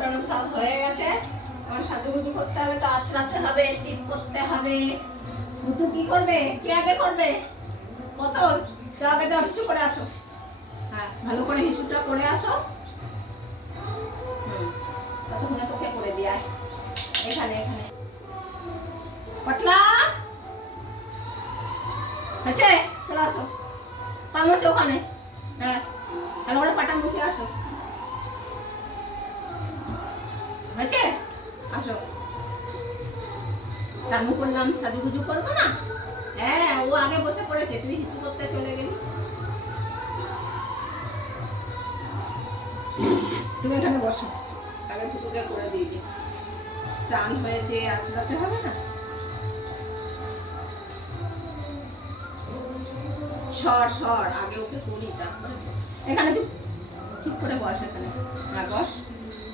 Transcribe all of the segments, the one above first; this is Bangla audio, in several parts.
টানো সব হয়ে গেছে। আমার সাজুগুজু করতে হবে, তো আঁচড়াতে হবে, টিপ করতে হবে। ভুতু কি করবে? কি আগে করবে? পটল, তো আগে যাও হিসু করে আসো। হ্যাঁ, ভালো করে হিসুটা করে আসো। ততক্ষণে তোকে করে দিই। এখানে এখানে পটলা হচ্ছে, চলে আসো। পা মুছে ওখানে। হ্যাঁ, ভালো করে পাটা মুছে আসো। হয়েছে? আসো। চালু করলাম, সাজুগুজু করবো না? হ্যাঁ, ও আগে বসে পড়েছে, তুমি হিসু করতে চলে গেলি। তুমি এখানে বসো, আগে ফুটুকে করে দিবি। চান হয়েছে, আঁচড়াতে হবে না? সর আগে ওকে করি, তারপরে এখানে চুপ চুপ করে বস। এখানে হ্যাঁ বস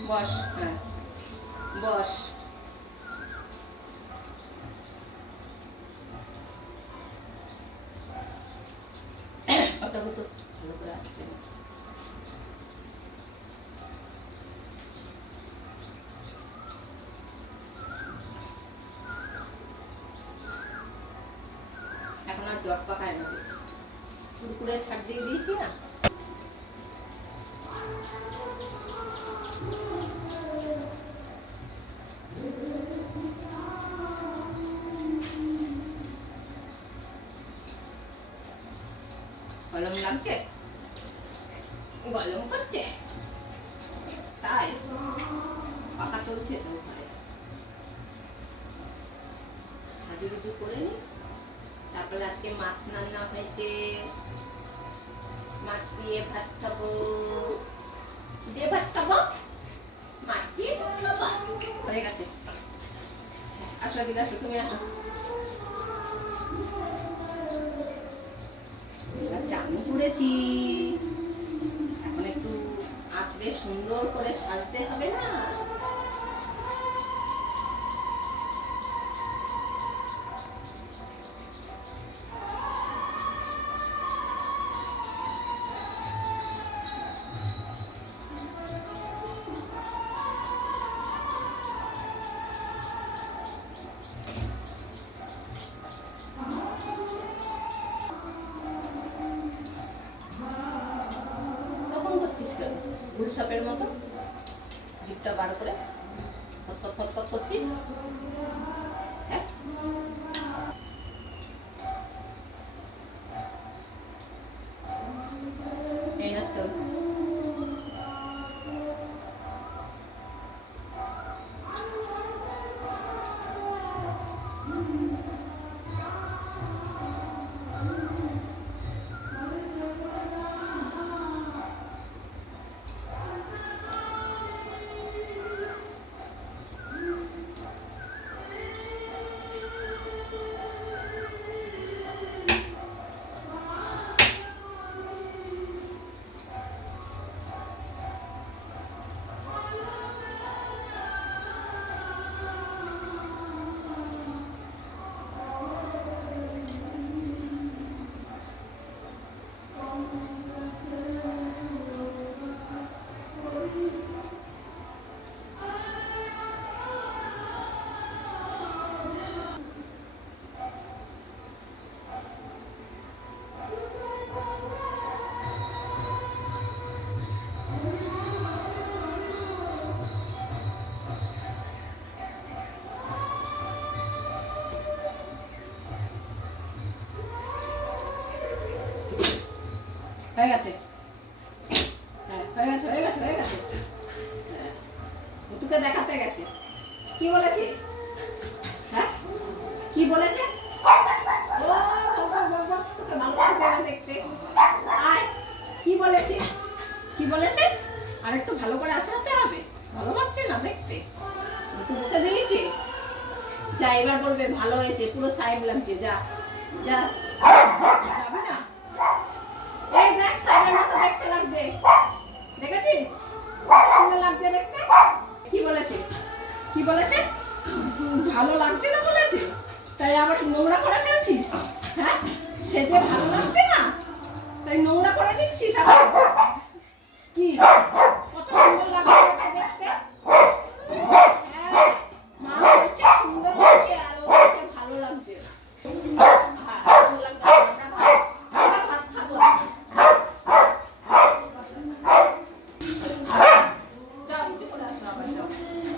বস, হ্যাঁ বস। ওটা তো ভালো করে আসবে। এখন আর জট পাকায় না, বেশি কুড়কুড়ে ছাড় দিয়ে দিয়েছি না। গরম লাগছে, গরম করছে, তাই পাকা চলছে তো ঘরে। সাজুগুজু করে নি, তারপরে আজকে মাছ রান্না হয়েছে, মাছ দিয়ে ভাত খাবো। দিয়ে ভাত খাবো, মাছ দিয়ে ভাত হয়ে গেছে। আসো এদিকে আসো, তুমি আসো। চালু করেছি, এখন একটু আঁচড়ে সুন্দর করে সাজতে হবে না? গুলসাপের মতো জিপটা বার করে ফটফট করছিস। হ্যাঁ, এই না তো হয়ে গেছে। হয়ে গেছে। তোকে দেখাতে গেছে, কি বলেছে? হ্যাঁ, কি বলেছে? ও বাবা, তোকে ভালো লাগছে না দেখতে। আয়, কি বলেছে? আর একটু ভালো করে আঁচড়াতে হবে, ভালো লাগছে না দেখতে। তো বকে দিয়েছে, যা এবার বলবে ভালো হয়েছে, পুরো সাইড লাগছে। যা যা, যাবে না? এই দেখ, সাইডের মতো দেখতে লাগছে, দেখেছিস? সুন্দর লাগছে দেখতে। কি বলেছে? ভালো লাগছে না বলেছে, তাই আবার নোংরা করে ফেলছিস? হ্যাঁ, সে যে ভালো লাগছে না তাই নোংরা করে নিচ্ছিস আবার? কি কত সুন্দর লাগছে দেখতে, বাবা চল